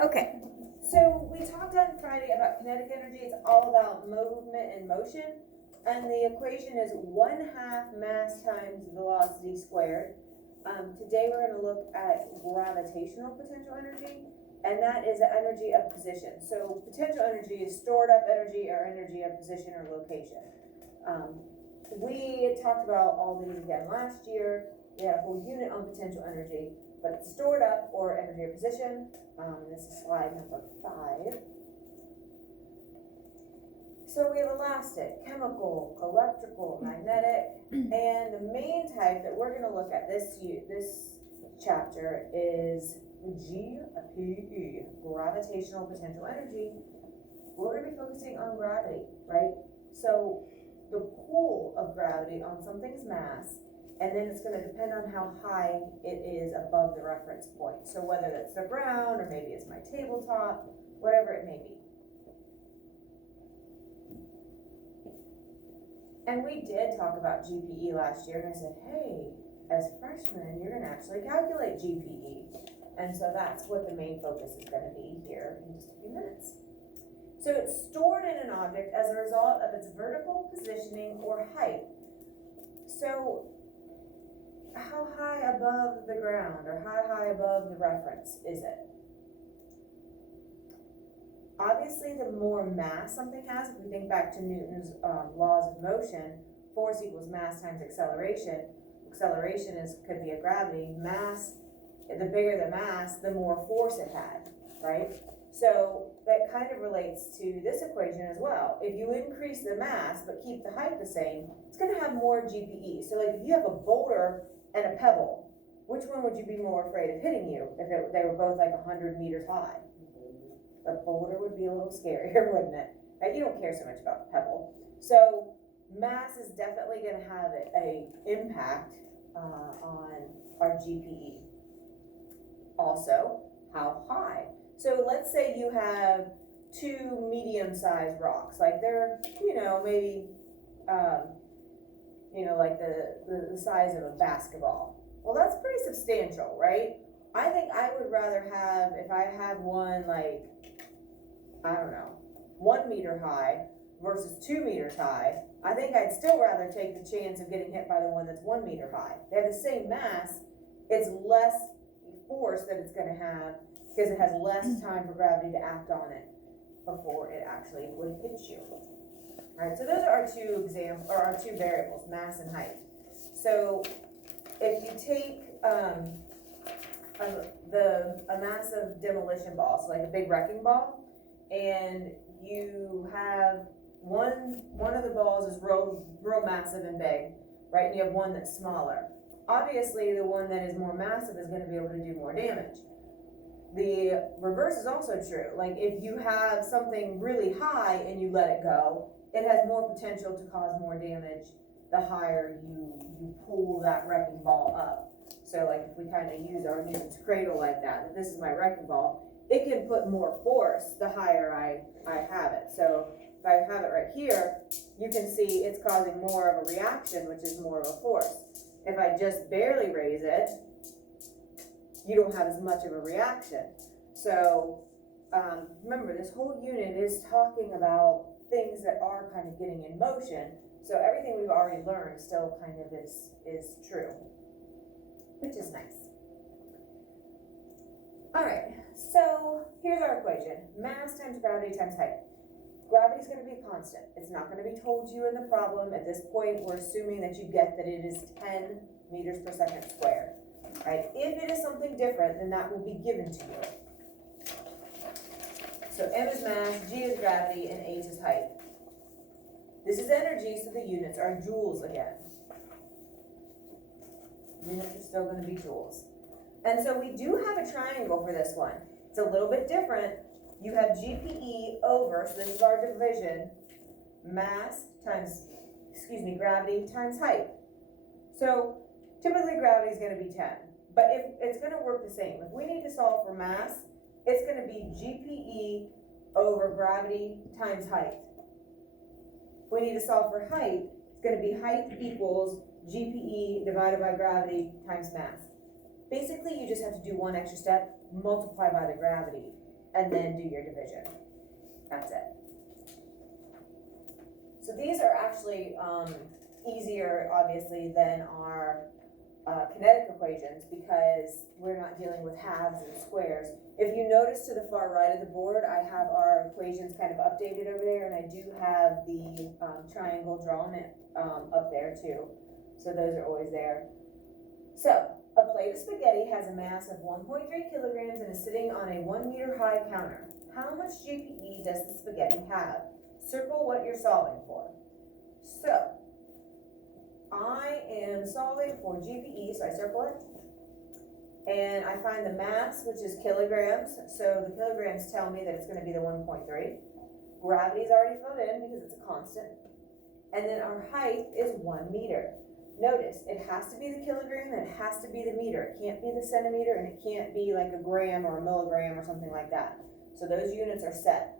Okay, so we talked on Friday about kinetic energy. It's all about movement and motion. And the equation is 1/2 mass times velocity squared. Today we're going to look at gravitational potential energy, and that is the energy of position. So potential energy is stored up energy or energy of position or location. We talked about all these again last year. We had a whole unit on potential energy, but it's stored up or energy of position. This is slide number 5. So we have elastic, chemical, electrical, magnetic, and the main type that we're going to look at this chapter is GPE, gravitational potential energy. We're going to be focusing on gravity, right? So the pull of gravity on something's mass, and then it's going to depend on how high it is above the reference point. So whether that's the ground, or maybe it's my tabletop, whatever it may be. And we did talk about GPE last year, and I said, hey, as freshmen, you're going to actually calculate GPE. And so that's what the main focus is going to be here in just a few minutes. So it's stored in an object as a result of its vertical positioning or height. So how high above the ground or how high above the reference is it? Obviously, the more mass something has, if we think back to Newton's laws of motion, force equals mass times acceleration. Acceleration could be a gravity. Mass, the bigger the mass, the more force it had, right? So that kind of relates to this equation as well. If you increase the mass but keep the height the same, it's going to have more GPE. So like if you have a boulder and a pebble, which one would you be more afraid of hitting you if they were both like 100 meters high? The boulder would be a little scarier, wouldn't it? Right? You don't care so much about the pebble. So mass is definitely going to have an impact on our GPE. Also, how high? So let's say you have 2 medium-sized rocks, like they're, maybe, like the size of a basketball. Well, that's pretty substantial, right? I think I would rather have, if I have one like, 1 meter high versus 2 meters high, I think I'd still rather take the chance of getting hit by the one that's 1 meter high. They have the same mass, it's less force that it's going to have because it has less time for gravity to act on it before it actually would hit you. All right, so those are our two variables, mass and height. So if you take a massive demolition ball, so like a big wrecking ball, and you have one of the balls is real massive and big, right? And you have one that's smaller. Obviously, the one that is more massive is going to be able to do more damage. The reverse is also true. Like if you have something really high and you let it go, it has more potential to cause more damage the higher you pull that wrecking ball up. So like if we kind of use our Newton's cradle like that this is my wrecking ball, it can put more force the higher I have it. So if I have it right here, you can see it's causing more of a reaction, which is more of a force. If I just barely raise it, you don't have as much of a reaction. So remember, this whole unit is talking about things that are kind of getting in motion. So everything we've already learned still kind of is true, which is nice. All right, so here's our equation. Mass times gravity times height. Gravity is going to be constant. It's not going to be told you in the problem. At this point, we're assuming that you get that it is 10 meters per second squared. Right? If it is something different, then that will be given to you. So M is mass, G is gravity, and H is height. This is energy, so the units are joules again. Units are still going to be joules. And so we do have a triangle for this one. It's a little bit different. You have GPE over, so this is our division, mass times, gravity times height. So typically gravity is going to be 10, but if it's going to work the same. If we need to solve for mass, it's going to be GPE over gravity times height. If we need to solve for height, it's going to be height equals GPE divided by gravity times mass. Basically, you just have to do one extra step, multiply by the gravity, and then do your division. That's it. So these are actually easier, obviously, than our kinetic equations because we're not dealing with halves and squares. If you notice to the far right of the board, I have our equations kind of updated over there, and I do have the triangle drawn up there too. So those are always there. So a plate of spaghetti has a mass of 1.3 kilograms and is sitting on a 1 meter high counter. How much GPE does the spaghetti have? Circle what you're solving for. So I am solving for GPE, so I circle it. And I find the mass, which is kilograms. So the kilograms tell me that it's going to be the 1.3. Gravity's already filled in because it's a constant. And then our height is 1 meter. Notice, it has to be the kilogram and it has to be the meter. It can't be the centimeter and it can't be like a gram or a milligram or something like that. So those units are set.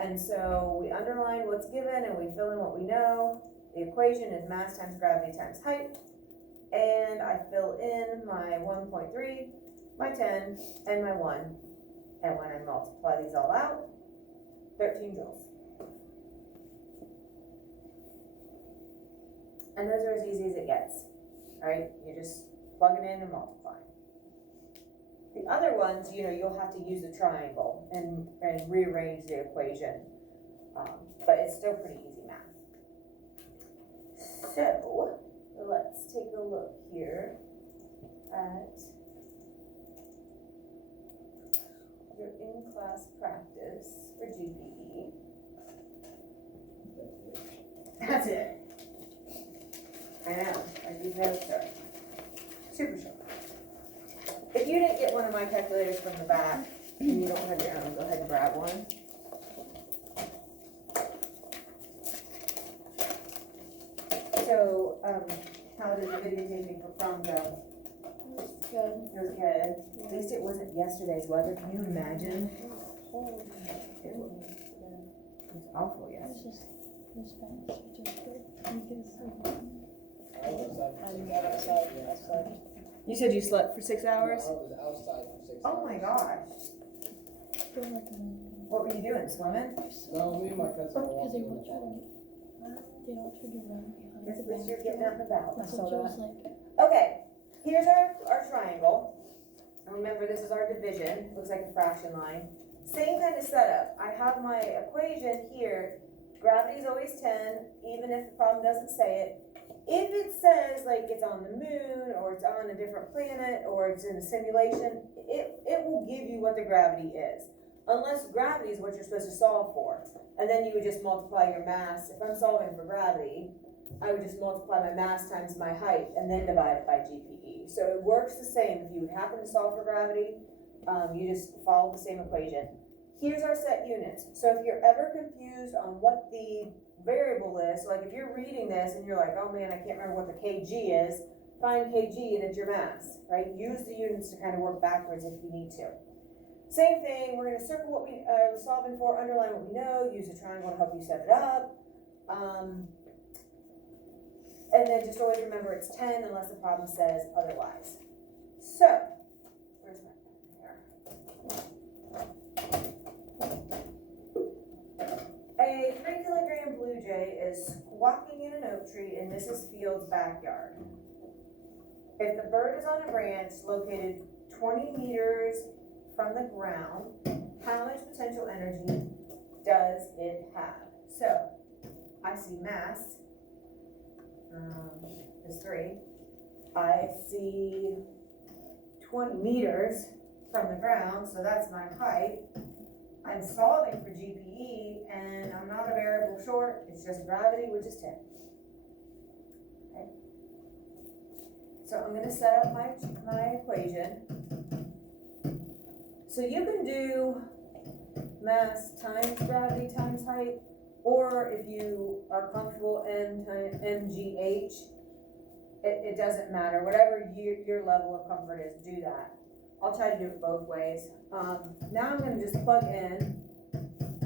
And so we underline what's given and we fill in what we know. The equation is mass times gravity times height. And I fill in my 1.3, my 10, and my 1. And when I multiply these all out, 13 joules. And those are as easy as it gets, right? You just plug it in and multiply. The other ones, you'll have to use the triangle and rearrange the equation. But it's still pretty easy math. So, let's take a look here at your in-class practice for GPE. That's it. I know, these notes are super short. If you didn't get one of my calculators from the back, and you don't have your own, go ahead and grab one. So, how did the videotaping for prom go? It was good. It was good. Yeah. At least it wasn't yesterday's weather. Can you imagine? Cold. It was awful It yesterday. was fast, which was good. You can sleep. I was outside. You said you slept for 6 hours? No, I was outside for 6 hours. Oh my gosh. Feel like What were you doing, swimming? No, me and my cousin were because they walking want in you the to, they want you to run behind Yes, the at least you're getting out and about. That's what Joe's like. Okay, here's our triangle. And remember, this is our division. Looks like a fraction line. Same kind of setup. I have my equation here. Gravity is always 10, even if the problem doesn't say it. If it says like it's on the moon or it's on a different planet or it's in a simulation, it will give you what the gravity is. Unless gravity is what you're supposed to solve for. And then you would just multiply your mass. If I'm solving for gravity, I would just multiply my mass times my height and then divide it by GPE. So it works the same. If you would happen to solve for gravity, you just follow the same equation. Here's our set units. So if you're ever confused on what the variable is, so like if you're reading this and you're like, oh man, I can't remember what the kg is, find kg and it's your mass, right? Use the units to kind of work backwards if you need to. Same thing, we're going to circle what we are solving for, underline what we know, use a triangle to help you set it up. And then just always remember it's 10 unless the problem says otherwise. So, where's my here? A 3 kilogram blue jay is squawking in an oak tree in Mrs. Field's backyard. If the bird is on a branch located 20 meters from the ground, how much potential energy does it have? So, I see mass is 3. I see 20 meters from the ground, so that's my height. I'm solving for GPE, and I'm not a variable short, it's just gravity, which is 10. Okay. So I'm going to set up my equation. So you can do mass times gravity times height, or if you are comfortable mgh, it doesn't matter. Whatever your level of comfort is, do that. I'll try to do it both ways. Now I'm going to just plug in,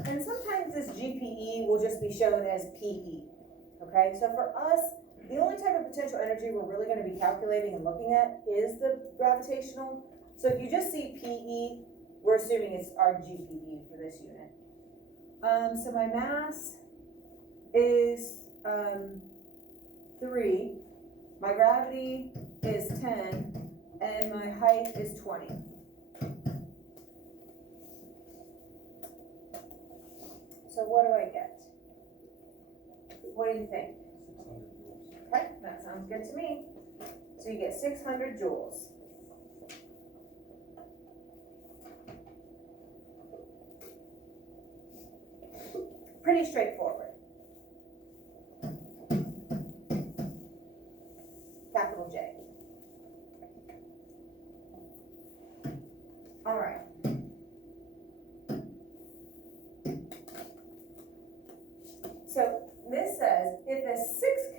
and sometimes this GPE will just be shown as PE. Okay, so for us, the only type of potential energy we're really going to be calculating and looking at is the gravitational. So if you just see PE, we're assuming it's our GPE for this unit. So my mass is, 3, my gravity is 10, and my height is 20. So what do I get? What do you think? 600 joules. Okay, that sounds good to me. So you get 600 joules. Pretty straightforward. Capital J. All right. So this says if a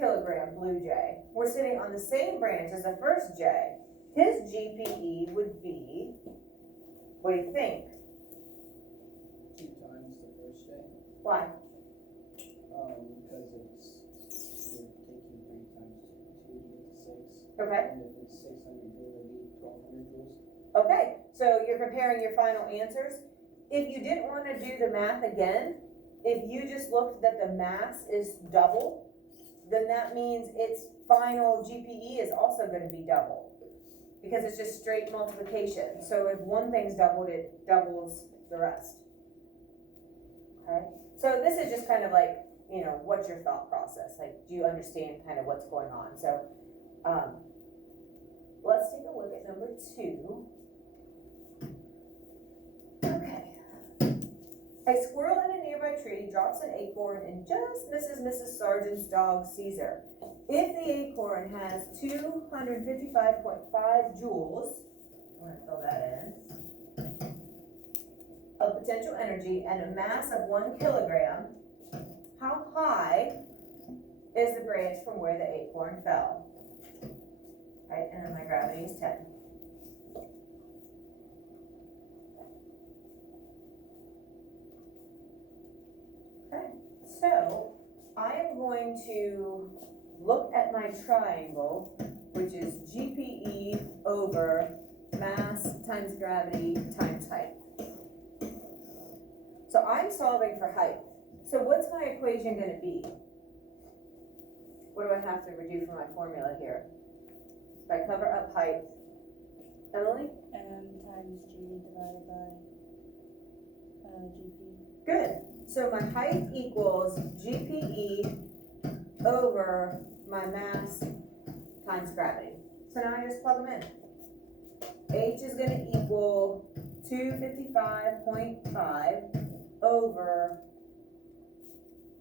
6-kilogram blue jay were sitting on the same branch as the first jay, his GPE would be, what do you think? 2 times the first day. Why? Because you're taking 3 times 2 to get to 6. Okay. And if it's 600 joules, it'd be 1200 joules. Okay, so you're comparing your final answers. If you didn't want to do the math again, if you just looked that the mass is double, then that means its final GPE is also going to be double, because it's just straight multiplication. So if one thing's doubled, it doubles the rest. Okay, so this is just kind of like, you know, what's your thought process? Like, do you understand kind of what's going on? So let's take a look at number 2. Okay. A squirrel in a nearby tree drops an acorn and just misses Mrs. Sargent's dog, Caesar. If the acorn has 255.5 joules, I'm going to fill that in, of potential energy and a mass of 1 kilogram, how high is the branch from where the acorn fell? Right, and then my gravity is 10. Okay, so I am going to look at my triangle, which is GPE over mass times gravity times height. So I'm solving for height. So what's my equation going to be? What do I have to redo for my formula here? If I cover up height, Emily? M times G divided by GP. Good. So my height equals GPE over my mass times gravity. So now I just plug them in. H is going to equal 255.5 over,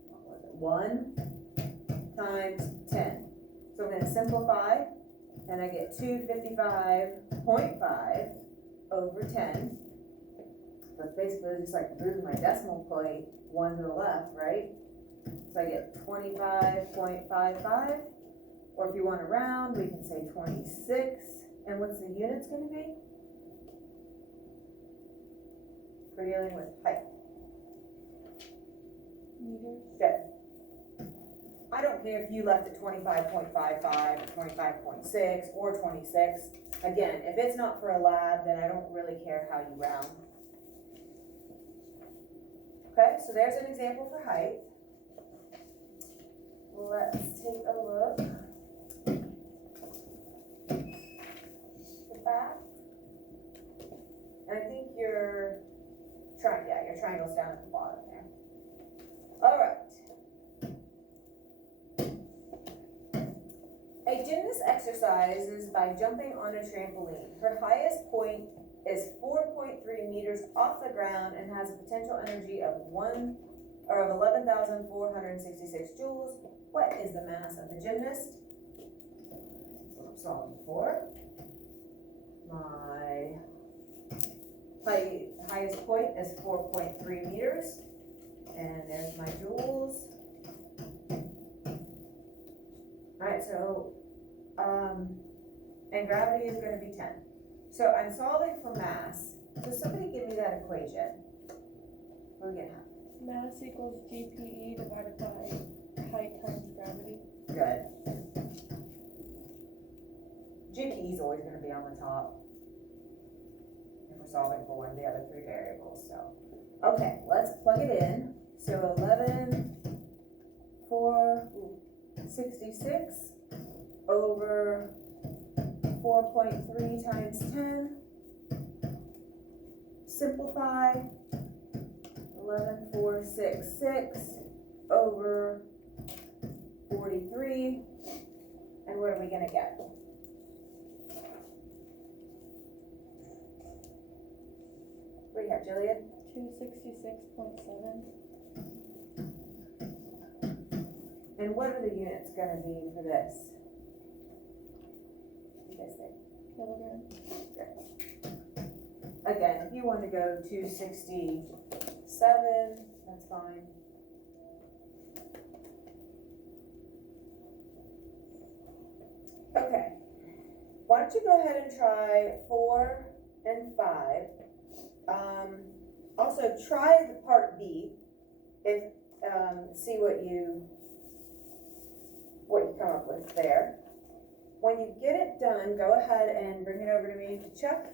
what was it, 1 times 10. So I'm going to simplify, and I get 255.5 over 10. So it's basically just like moving my decimal point 1 to the left, right? So I get 25.55, or if you want to round, we can say 26. And what's the units going to be? We're dealing with height. Meters. Good. I don't care if you left it 25.55, 25.6, or 26. Again, if it's not for a lab, then I don't really care how you round. Okay, so there's an example for height. Let's take a look. The back. And I think your triangle's down at the bottom there. All right. A gymnast exercises by jumping on a trampoline. Her highest point is 4.3 meters off the ground and has a potential energy of 11,466 joules. What is the mass of the gymnast? That's what I'm solving for. My highest point is 4.3 meters. And there's my joules. Alright, so, and gravity is going to be 10. So I'm solving for mass. So somebody give me that equation. What are we going to have? Mass equals GPE divided by height times gravity. Good. GPE is always going to be on the top. If we're for solving for one of the other three variables, so. Okay, let's plug it in. So 11,466 over 4.3 times 10. Simplify. 11,466 over 43. And what are we gonna get? What do you have, Jillian? 266.7. And what are the units gonna be for this? You guys think? Kilogram. Again, if you want to go 267, that's fine. Okay, why don't you go ahead and try 4 and 5. Also try the part B, if, see what you come up with there. When you get it done, go ahead and bring it over to me to check.